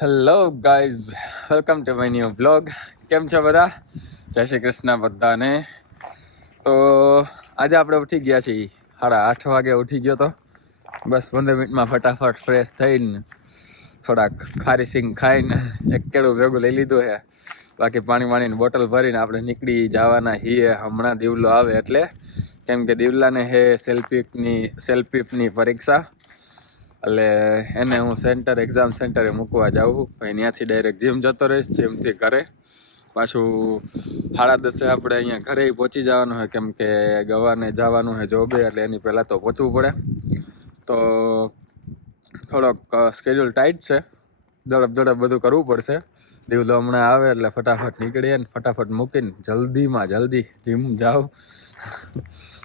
Hello guys, welcome to my new blog. કેમ છો બધા? જય શ્રી કૃષ્ણ બધાને. તો આજે આપણે ઉઠી ગયા છીએ 8:30 વાગે ઉઠી ગયો તો બસ 15 મિનિટમાં ફટાફટ ફ્રેશ થઈને થોડાક ખારી સિંગ ખાઈને એક કેળું ભેગું લઈ લીધું છે. બાકી પાણીની બોટલ ભરીને આપણે નીકળી જવાના છીએ હમણાં દીવલો આવે એટલે. કેમ કે દીવલાને હે સેલ્ફીની પરીક્ષા, એટલે એને હું એક્ઝામ સેન્ટરે મૂકવા જાઉં. પછી ત્યાંથી ડાયરેક્ટ જીમ જતો રહીશ, જીમથી ઘરે પાછું 10:30 આપણે અહીંયા ઘરે પહોંચી જવાનું છે. કેમ કે ગવાને જવાનું છે જોબે, એટલે એની પહેલાં તો પહોંચવું પડે. તો થોડોક સ્કેડ્યુલ ટાઈટ છે, ઝડપ બધું કરવું પડશે. દીવલો હમણાં આવે એટલે ફટાફટ નીકળીએ ને ફટાફટ મૂકીને જલ્દી જીમ જાઓ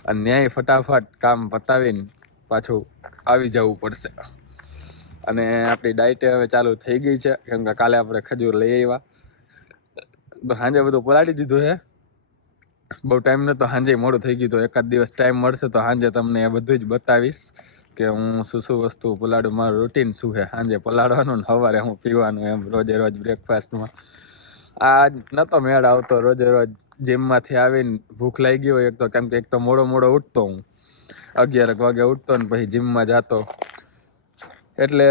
અને ન્યાય ફટાફટ કામ પતાવીને પાછું આવી જવું પડશે. અને આપણી ડાયટ હવે ચાલુ થઈ ગઈ છે, કેમ કે કાલે આપણે ખજૂર લઈ આવ્યા તો સાંજે બધું પલાળી દીધું છે. બહુ ટાઈમ નહોતો, સાંજે મોડું થઈ ગયું. તો એકાદ દિવસ ટાઈમ મળશે તો સાંજે તમને એ બધું જ બતાવીશ કે હું શું વસ્તુ પલાળું, મારું રૂટીન શું છે સાંજે પલાળવાનું ને સવારે હું પીવાનું, એમ રોજ બ્રેકફાસ્ટમાં. આ નહોતો મેળ આવતો રોજ જીમમાંથી આવીને ભૂખ લાગી હોય એક તો, કેમ કે એક તો મોડો ઉઠતો, હું 11 વાગે ઉઠતો ને પછી જીમમાં જતો, એટલે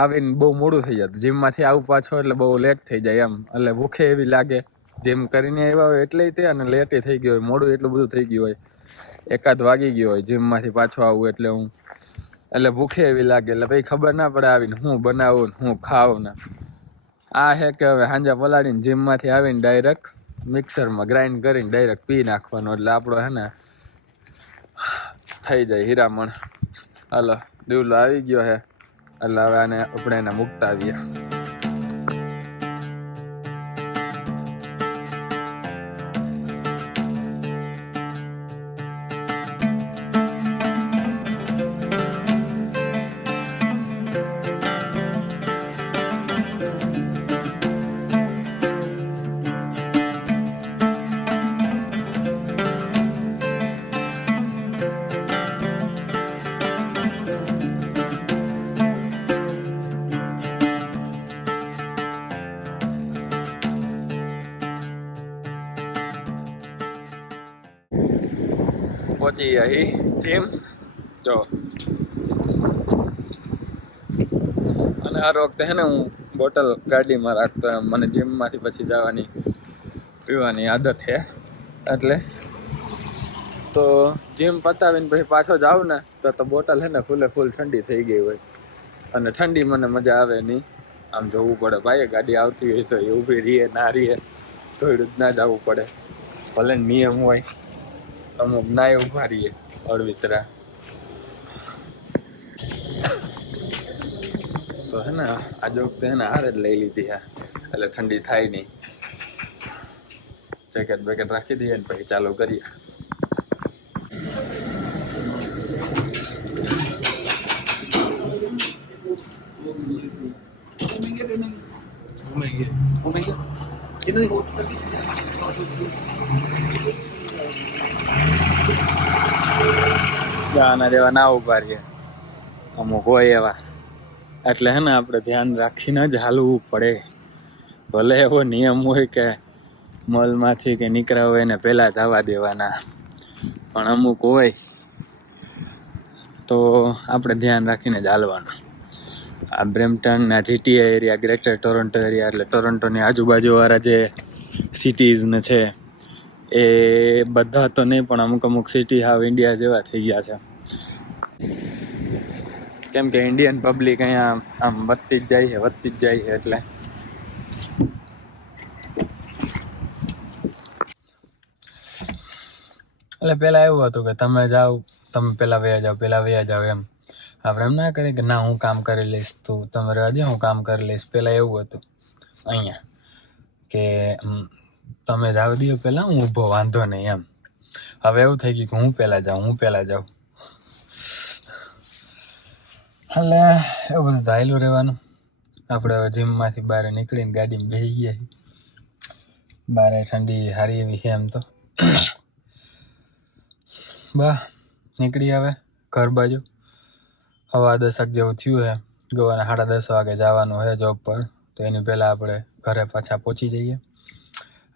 આવીને બહુ મોડું થઈ જતું. જીમમાંથી આવું પાછો એટલે બહુ લેટ થઈ જાય એમ, એટલે ભૂખે એવી લાગે. જીમ કરીને આવ્યા હોય એટલે તે, અને લેટ થઈ ગયો હોય, મોડું એટલું બધું થઈ ગયું હોય, 1 વાગી ગયો હોય જીમમાંથી પાછો આવું એટલે ભૂખે એવી લાગે. એટલે પછી ખબર ના પડે આવીને હું બનાવું ને હું ખાવું ને. આ હે કે હવે સાંજે પલાળીને જીમમાંથી આવીને ડાયરેક્ટ મિક્સરમાં ગ્રાઇન્ડ કરીને ડાયરેક્ટ પી નાખવાનો, એટલે આપણો હે ને થઈ જાય હીરામણ. હાલો, દીવલો આવી ગયો છે, એટલે હવે આપણે એને મૂકતા આવીએ. પહોંચી અહીં જીમ જો, અને હર વખતે હે ને હું બોટલ ગાડીમાં રાખતો, એમ મને જીમમાંથી પછી પીવાની આદત છે. એટલે તો જીમ પતાવીને પછી પાછો જાઉં ને તો બોટલ હે ને ફૂલ ઠંડી થઈ ગઈ હોય, અને ઠંડી મને મજા આવે નહીં. આમ જોવું પડે ભાઈ, ગાડી આવતી હોય તો એ ઊભી રહીએ ના રહીએ, થોડું જ ના જવું પડે. ભલે નિયમ હોય, અમુક નાય ઉભા રહીએ અળવિતરા. તો હે ને આજ વખતે હે ને હારે જ લઈ લીધી હે, એટલે ઠંડી થાય નહીં. જેકેટ બેકેટ રાખી દઈએ ને પછી ચાલુ કરીએ. આના જેવા ના ઉભા રહીએ, અમુક હોય એવા. એટલે હે ને આપણે ધ્યાન રાખીને જ હાલવું પડે. ભલે એવો નિયમ હોય કે મોલમાંથી કે નીકળ્યા હોય એને પહેલાં જવા દેવાના, પણ અમુક હોય તો આપણે ધ્યાન રાખીને જ હાલવાનું. આ બ્રેમ્પટન ના GTA area, greater Toronto area, એટલે ટોરન્ટોની આજુબાજુવાળા જે સિટીઝ ને છે એ બધા તો નહીં, પણ અમુક સિટી હાવ ઇન્ડિયા જેવા થઈ ગયા છે. કેમ કે ઇન્ડિયન પબ્લિક અહીંયા આમ વધતી જ જાય છે એટલે પહેલાં એવું હતું કે તમે પહેલાં વયા જાઓ એમ. આપણે એમ ના કરીએ કે ના હું કામ કરી લઈશ, તમે રહેવા દે હું કામ કરી લઈશ. પહેલાં એવું હતું અહીંયા કે તમે જાવ દો પહેલાં, હું ઊભો, વાંધો નહીં એમ. હવે એવું થઈ ગયું કે હું પહેલાં જાઉં. એટલે એવું બધું ચાલ્યું રહેવાનું. આપણે હવે જીમમાંથી બહાર નીકળીને ગાડીમાં બેસી ગયા. બહાર ઠંડી સારી એવી છે એમ તો. નીકળી આવે ઘર બાજુ. 10:15 જેવું થયું છે. ગવાના 10:30 વાગે જવાનું છે જોબ પર. તો એની પહેલાં આપણે ઘરે પાછા પહોંચી જઈએ.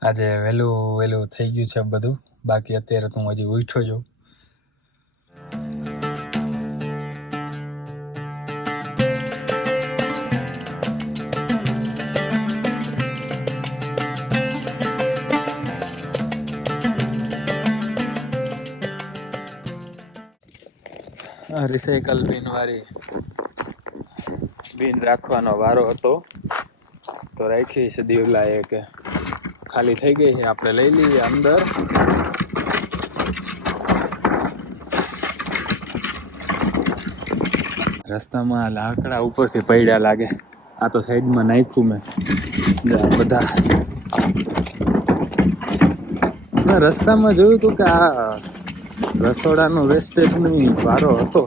આજે વહેલું થઈ ગયું છે બધું, બાકી અત્યારે તો હું હજી ઉઠ્યો છું. રિસાયકલ બિન વાળી બિન રાખવાનો વારો હતો, તો રાખી છે દીવલાએ કે ખાલી થઈ ગઈ છે, આપણે લઈ લઈએ અંદર. રસ્તામાં લાકડા ઉપરથી પડ્યા લાગે, આ તો સાઈડમાં નાખ્યું મેં બધા. રસ્તામાં જોયું હતું કે આ રસોડાનો વેસ્ટેજનો વારો હતો,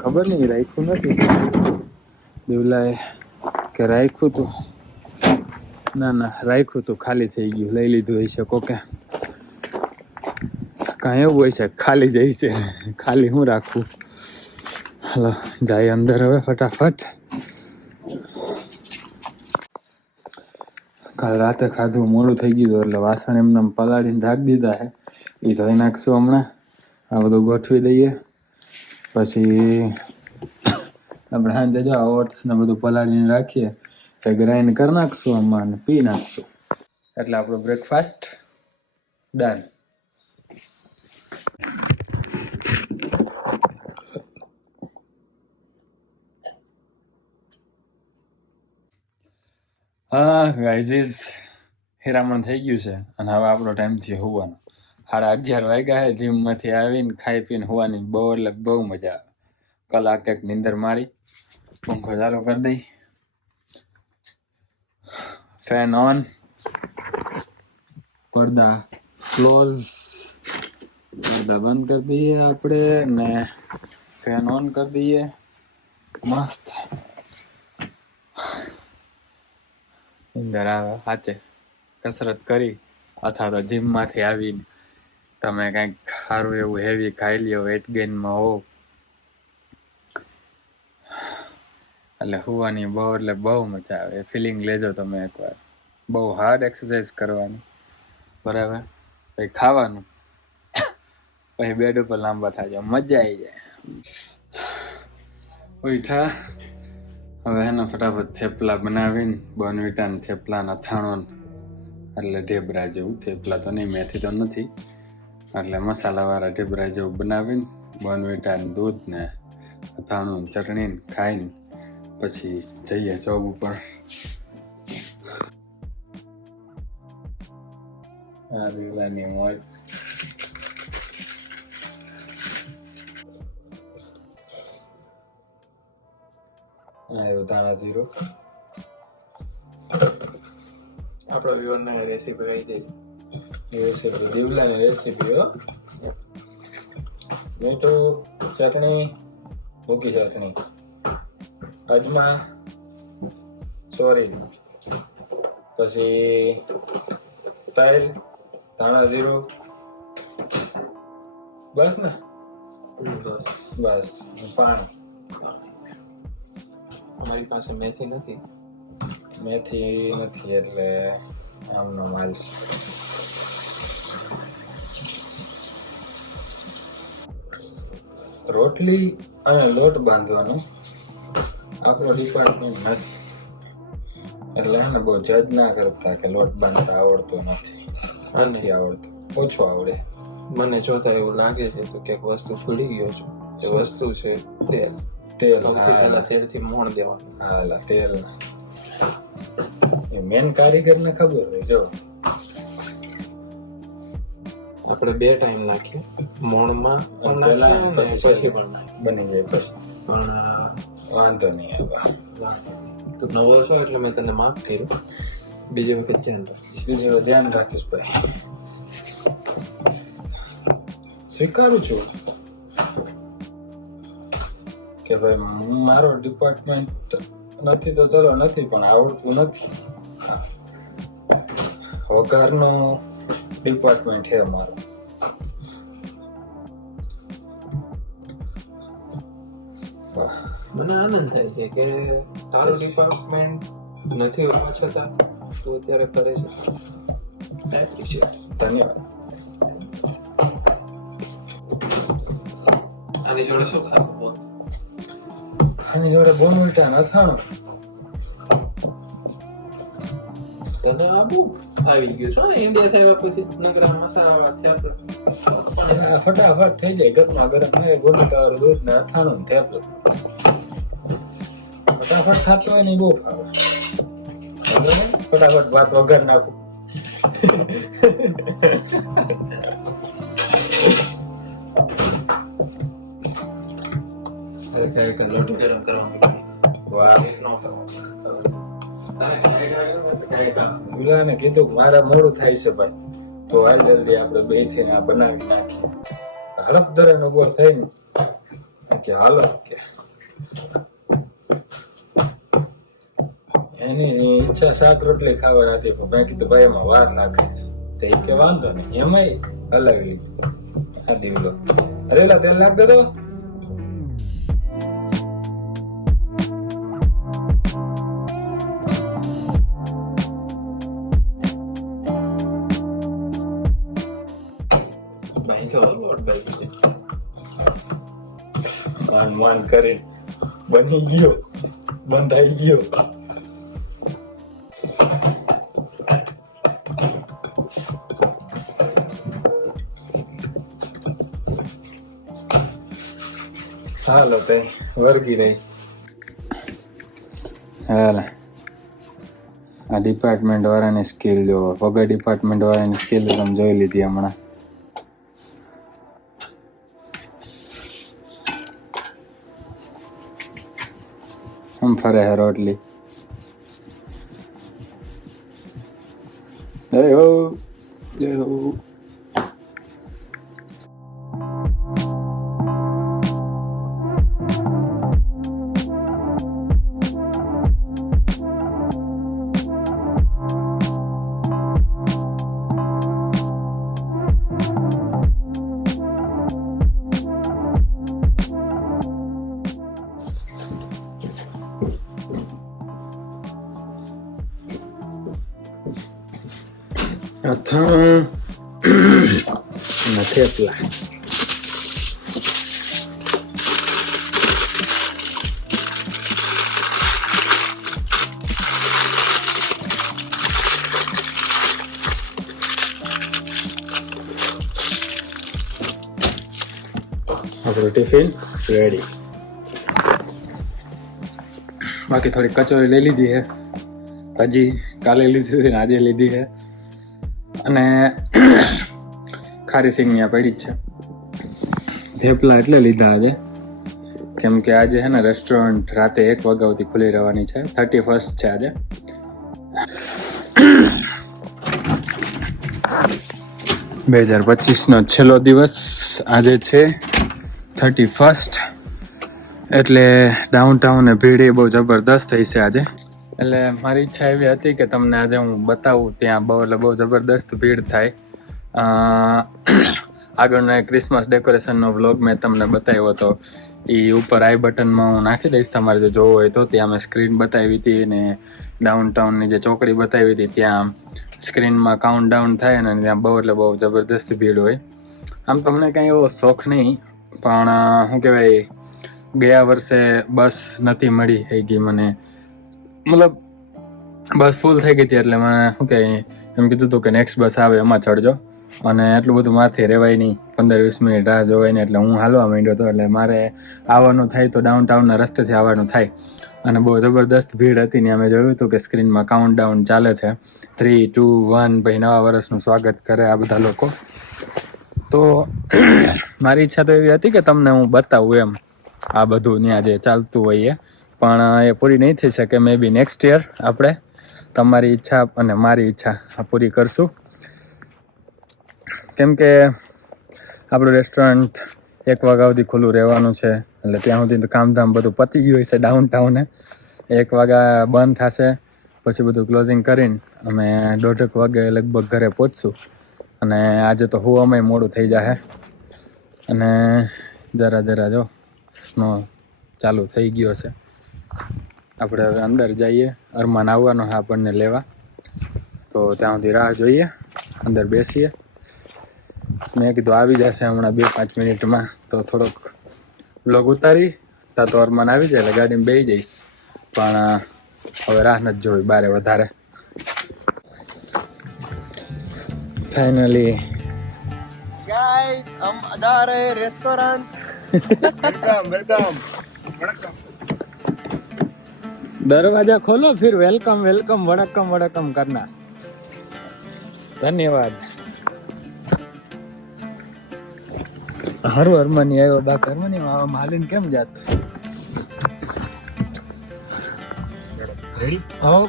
ખબર નહીં રાખ્યું નથી. દેવલાએ કે રાખ્યું તું, ના રાખ્યું તું, ખાલી થઈ ગયું, લઈ લીધું હોય છે કોકે. કાંઈ એવું હોય છે ખાલી જાય છે, ખાલી હું રાખવું. હાલો જાય અંદર હવે ફટાફટ. કાલ રાતે ખાધું મોડું થઈ ગયું એટલે વાસણ એમને પલાળીને રાખી દીધા છે, એ ધોઈ નાખશું હમણાં. આ બધું ગોઠવી દઈએ, પછી આપણે સાંજે જો ઓટ્સ ને બધું પલાળીને રાખીએ તો ગ્રાઇન્ડ કરી નાખશું આમાં અને પી નાખશું, એટલે આપણો બ્રેકફાસ્ટ ડન. હા ગાઈઝ, હિરામણ થઈ ગયું છે અને હવે આપણો ટાઈમ થયો હોવાનો. 11:30 વાગ્યા છે. જીમમાંથી આવીને ખાઈ પીને હોવાની બહુ એટલે બહુ મજા આવે. કલાક એક નીંદર મારી, પંખો ચાલુ કરી દઈ, ફેન ઓન, પડદા ક્લોઝ, પડદા બંધ કરી દઈએ આપણે ને ફેન ઓન કરી દઈએ. મસ્ત નીંદર આવે સાચે. કસરત કરી અથવા તો જીમમાંથી આવીને તમે કંઈક સારું એવું હેવી ખાઈ લ્યો, વેટ ગેઇનમાં હો, એટલે હોવાની બહુ એટલે બહુ મજા આવે. ફિલિંગ લેજો તમે એકવાર. બહુ હાર્ડ એક્સરસાઇઝ કરવાની, બરાબર, પછી ખાવાનું, પછી બેડ ઉપર લાંબા થાજો, મજા આવી જાય. ઉઠા હવે એનો ફટાફટ થેપલા બનાવીને, બોર્નવિટા ને થેપલાના અથાણું, એટલે ઢેબરા જેવું. થેપલા તો નહીં, મેથી તો નથી, એટલે મસાલાવાળા ઢેબરા જેવું બનાવીને બોર્નવિટા ને દૂધ ને અથાણું ચટણી ખાઈને પછી જઈએ જોબ ઉપર. આ રીલાની મોજ. આવ્યું ધાણા જીરું. આપણો વિવરને રેસીપી કહી દે. રેસીપી દીવલાની રેસીપી હો. મીઠું, ચટણી, ભૂકી ચટણી, અજમા, સોરી, પછી તેલ, ધાણા જીરું, બસ ને, બસ પાણી. અમારી પાસે મેથી નથી એટલે આમનો માલ. રોટલી અને લોટ બાંધવાનો આપણો ડિપાર્ટમેન્ટ નથી, એટલે એને બહુ જજ ના કરતા કે લોટ બાંધતા આવડતો નથી આવડતું, ઓછો આવડે. મને જોતા એવું લાગે છે તો ક્યાંક વસ્તુ ભૂલી ગયો છું. એ વસ્તુ છે તેલ. પહેલા તેલથી મોણ દેવાનું. હાલા તેલ એ મેન કારીગરને ખબર હોય. જો આપણે 2 ટાઈમ નાખીએ, મોણમાં પણ નાખીએ પછી પણ નાખીએ, બની જાય પછી. પણ વાંધો નહીં આવે. તું નવો છો એટલે મેં તને માફ કર્યું. બીજી વખત ધ્યાન રાખીશ ભાઈ. સ્વીકારું છું કે ભાઈ મારો ડિપાર્ટમેન્ટ નથી તો ચલો નથી, પણ આવડતું નથી. વઘારનું ડિપાર્ટમેન્ટ છે મારો. મને આનંદ થાય છે કે તારું ડિપાર્ટમેન્ટ નથી હોવા છતાં તું અત્યારે કરે છે. એપ્રિશિએટ. ધન્યવાદ. આની જોડે શું ખાવું બોલ? આની જોડે બોનવીટા અથાણું. તને આબુ આવી ગયું છો ઇન્ડિયા થયા પછી નગરા મસાલા થેપલા. આ ફટાફટ થઈ જાય. ગરમા ગરમ ને બોનવીટા વાળું દૂધ ને અથાણું ને થેપલું. ફટાફટ થતું હોય ને એ બહુ ફાવે. ફટાફટ ભાત વગર નાખું. અરે કઈ લોટી ગરમ કરવા વાહ. નો તારે કઈ કામ ગુલાને કીધું મારે મોડું થાય છે ભાઈ, તો હાલ જલ્દી આપણે બે થઈને આ બનાવી નાખીએ. હડપદરે ઉભો થઈને કે હાલો કે એની ઈચ્છા શાક રોટલી ખાવા હતી, પણ મેં કીધું ભાઈ એમાં વાર લાગશે. તો એ કે વાંધો નહીં, એમાંય હલાવી લીધું. આ દીવલો અરેલા તેલ નાખ દેતો. ભાઈ તો લોટ ભાઈ માન માન કરી બની ગયો, બંધાઈ ગયો. હાલો તે વર્ગી રહી. હાલ આ ડિપાર્ટમેન્ટ વાળાની સ્કિલ જો, વગર ડિપાર્ટમેન્ટ વાળાની સ્કિલ તમે જોઈ લીધી હમણાં. ફરે હે રોટલી. જય હો, જય હો. અથાણું અને થેપલા. આપણું ટિફિન રેડી. બાકી થોડી કચોરી લઈ લીધી છે, હજી કાલે લીધી હતી ને આજે લીધી છે. અને ખારી સિંગિયા પડી જ છે. થેપલા એટલે લીધા આજે કેમ કે આજે છે ને રેસ્ટોરન્ટ રાતે 1 વાગ્યા સુધી ખુલ્લી રહેવાની છે. 31st છે આજે. 2025નો છેલ્લો દિવસ આજે છે 31st. એટલે ડાઉનટાઉન ને ભીડ એ બહુ જબરદસ્ત થઈ છે આજે. એટલે મારી ઈચ્છા એવી હતી કે તમને આજે હું બતાવું ત્યાં બહુ જબરદસ્ત ભીડ થાય. આગળનો એક ક્રિસમસ ડેકોરેશનનો વ્લોગ મેં તમને બતાવ્યો હતો, એ ઉપર આઈ બટનમાં હું નાખી દઈશ. તમારે જો જોવો હોય તો ત્યાં મેં સ્ક્રીન બતાવી હતી ને ડાઉનટાઉનની જે ચોકડી બતાવી હતી ત્યાં સ્ક્રીનમાં કાઉન્ટ ડાઉન થાય ને ત્યાં બહુ જબરદસ્ત ભીડ હોય. આમ તો મને કાંઈ એવો શોખ નહીં, પણ શું કહેવાય, ગયા વર્ષે બસ નથી મળી થઈ ગઈ મને, મતલબ બસ ફૂલ થઈ ગઈ હતી. એટલે મને શું કહે એમ કીધું હતું કે નેક્સ્ટ બસ આવે એમાં ચડજો, અને એટલું બધું મારથી રહેવાય નહીં, 15-20 મિનિટ રાહ જોવાય ને. એટલે હું હાલવા માંડ્યો હતો. એટલે મારે આવવાનું થાય તો ડાઉનટાઉનના રસ્તેથી આવવાનું થાય, અને બહુ જબરદસ્ત ભીડ હતી ને. અમે જોયું હતું કે સ્ક્રીનમાં કાઉન્ટ ડાઉન ચાલે છે, 3, 2, 1, ભાઈ નવા વર્ષનું સ્વાગત કરે આ બધા લોકો. તો મારી ઈચ્છા તો એવી હતી કે તમને હું બતાવું એમ આ બધું ત્યાં જે ચાલતું હોય એ, પણ એ પૂરી નહીં થઈ શકે. મે બી નેક્સ્ટ યર આપણે તમારી ઈચ્છા અને મારી ઈચ્છા પૂરી કરશું. કેમ કે આપણું રેસ્ટોરન્ટ 1 વાગ્યા સુધી ખુલ્લું રહેવાનું છે. એટલે ત્યાં સુધી તો કામધામ બધું પતી ગયું હશે ડાઉનટાઉને. 1 વાગ્યા બંધ થશે, પછી બધું ક્લોઝિંગ કરીને અમે 1:30 વાગે લગભગ ઘરે પહોંચશું. અને આજે તો હુવામાં મોડું થઈ જશે. અને જરા જો સ્નો ચાલુ થઈ ગયો છે. આપણે હવે અંદર જઈએ. અરમાન આવવાનો છે આપણને લેવા, તો ત્યાં સુધી રાહ જોઈએ, અંદર બેસીએ. મેં કીધું આવી જશે હમણાં 2-5 મિનિટમાં, તો થોડોક વ્લોગ ઉતારી તા તો અરમાન આવી જાય એટલે ગાડીમાં બેસી જઈશ. પણ હવે રાહ નથી જોવી બારે વધારે. ફાઇનલી गाइस हम अदा रहे रेस्टोरेंट वेलकम दरवाजा खोलो फिर वेलकम वेलकम वड़कम वड़कम करना. धन्यवाद. હારું અરમાની આવ્યો. બાકી અરમાની આમ હાલીને કેમ જાત? રેડી? હા.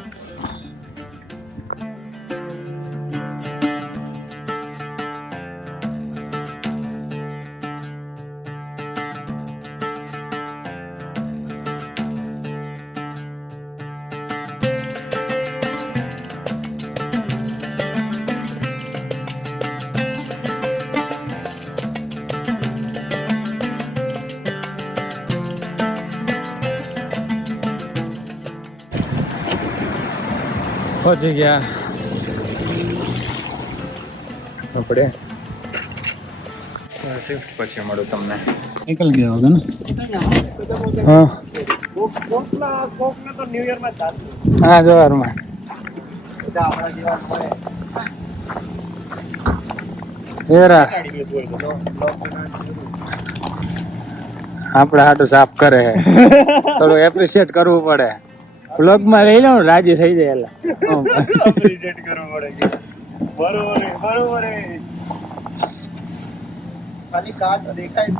પહોંચી ગયા આપણે. શિફ્ટ પછી મળું તમને. નીકળી ગયા હોગા ને? હા કોકને તો ન્યુ યર માં જાતું હા જવારમાં બધા આપણા જેવા હોય એરા ગાડી દિવસ હોય તો આપણે હાટું સાફ કરે હે. થોડું એપ્રિશિએટ કરવું પડે. વ્લોગ માં લઈ લઉં રાજી થઈ જાય એલા. એપ્રિશિએટ કરવું પડે કે બરોબર ખાલી કાચ દેખાય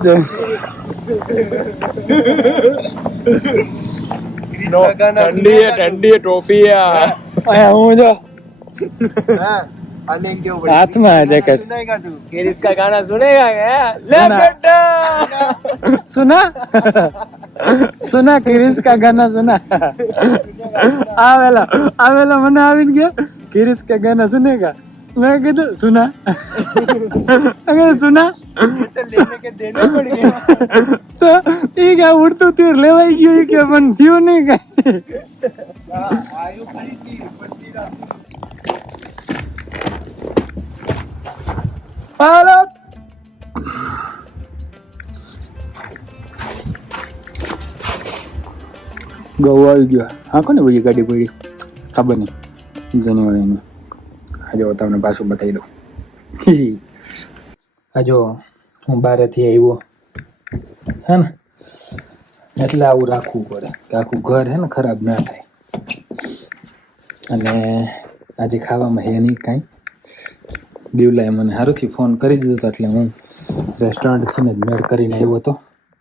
ठंडी है टोपी है હું જો हां आने के ऊपर हाथ में है जैकेट. सुनेगा तू किरिस का गाना सुनेगा क्या ले सुना. बेटा सुना सुना किरिस का गाना सुना. આવેલો મને આવીને ગયો કિરિસ का गाना सुनेगा. मैं કીધું સુના. અગર સુના तो लेने के देने पड़ेंगे તો ઈ કે ઉડતું તીર લેવાઈ ગયું. ઈ કે પણ થયું નહીં કઈ. आयु खड़ी थी पड़ती रात હાલો ગૌ આવી ગયો. હા કોને બધી ગાડી પડી ખબર નહીં. જાન્યુઆરી આ જો તમને પાછું બતાવી દઉં. આ જો હું બારેથી આવ્યો હે ને, એટલે આવું રાખવું પડે કે આખું ઘર હે ને ખરાબ ના થાય. અને આજે ખાવામાં હે નહીં કાંઈ. દીવલાએ મને સારુંથી ફોન કરી દીધો હતો, એટલે હું રેસ્ટોરન્ટથી જ મેળ કરીને આવ્યો હતો.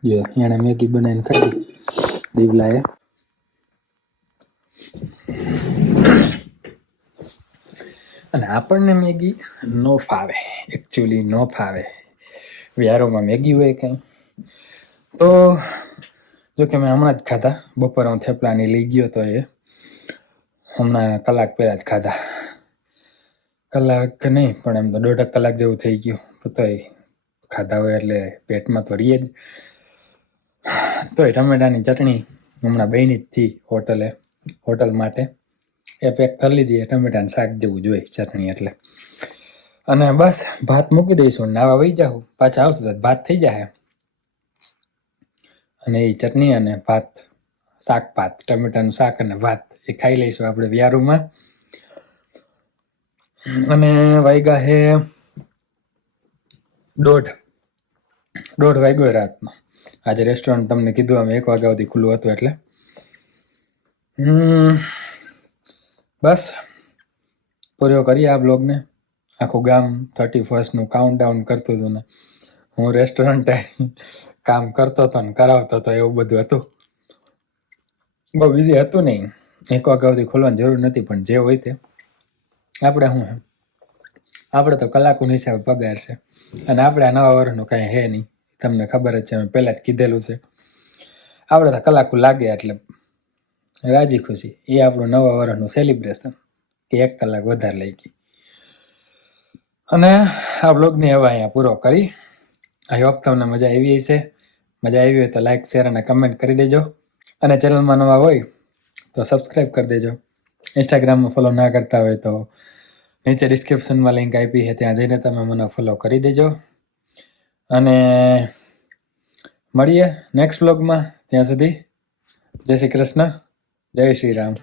જે એણે મેગી બનાવીને ખાધી દીવલાએ. અને આપણને મેગી નો ફાવે, એકચ્યુઅલી નો ફાવે. વ્યારોમાં મેગી હોય કંઈ તો જો કે મેં હમણાં જ ખાધા. બપોરે હું થેપલાની લઈ ગયો તો એ હમણાં કલાક પહેલાં જ ખાધા. કલાક નહીં પણ એમ તો 1.5 કલાક જેવું થઈ ગયું. તોય ખાધા હોય એટલે પેટમાં તો રહીએ જ. તોય ટમેટાની ચટણી હમણાં બની જ હતી હોટલ માટે. એ પેક કરી લીધી. ટમેટાનું શાક જેવું જોઈએ ચટણી એટલે. અને બસ ભાત મૂકી દઈશું, નાવા વહી જાઉં. પાછા આવશે તો ભાત થઈ જાય. અને એ ચટણી અને ભાત, શાક ભાત, ટમેટાનું શાક અને ભાત એ ખાઈ લઈશું આપણે વ્યારુમાં. અને વાગ્યા હે 1:30 વાગ્યો રાતનો. આજે રેસ્ટોરન્ટ તમને કીધું અમે 1 વાગ્યા સુધી ખુલ્લું હતું એટલે. બસ પૂરો કરીએ આ બ્લોગને. આખું ગામ 31st કાઉન્ટડાઉન કરતું હતું ને હું રેસ્ટોરન્ટ કામ કરતો હતો ને કરાવતો હતો. એવું બધું હતું. બહુ બીઝી હતું નહીં. 1 વાગ્યા સુધી ખોલવાની જરૂર નથી, પણ જે હોય તે આપણે તો કલાકોના હિસાબે પગાર છે. અને આપણે આ નવા વર્ષનું કાંઈ હે નહીં, તમને ખબર જ છે. મેં પહેલાં જ કીધેલું છે. આપણે તો કલાકો લાગે એટલે રાજી ખુશી. એ આપણું નવા વર્ષનું સેલિબ્રેશન કે 1 કલાક વધારે લઈ ગઈ. અને આ બ્લોગને હવે અહીંયા પૂરો કરી. આઈ હોપ તમને મજા આવી હશે. મજા આવી હોય તો લાઈક, શેર અને કમેન્ટ કરી દેજો. અને ચેનલમાં નવા હોય તો સબસ્ક્રાઈબ કરી દેજો. ઇન્સ્ટાગ્રામમાં ફોલો ના કરતા હોય તો નીચે ડિસ્ક્રિપ્શનમાં લિંક આપી છે, ત્યાં જઈને તમે મને ફોલો કરી દેજો. અને મળીએ નેક્સ્ટ વ્લોગમાં. ત્યાં સુધી જય શ્રી કૃષ્ણ, જય શ્રી રામ.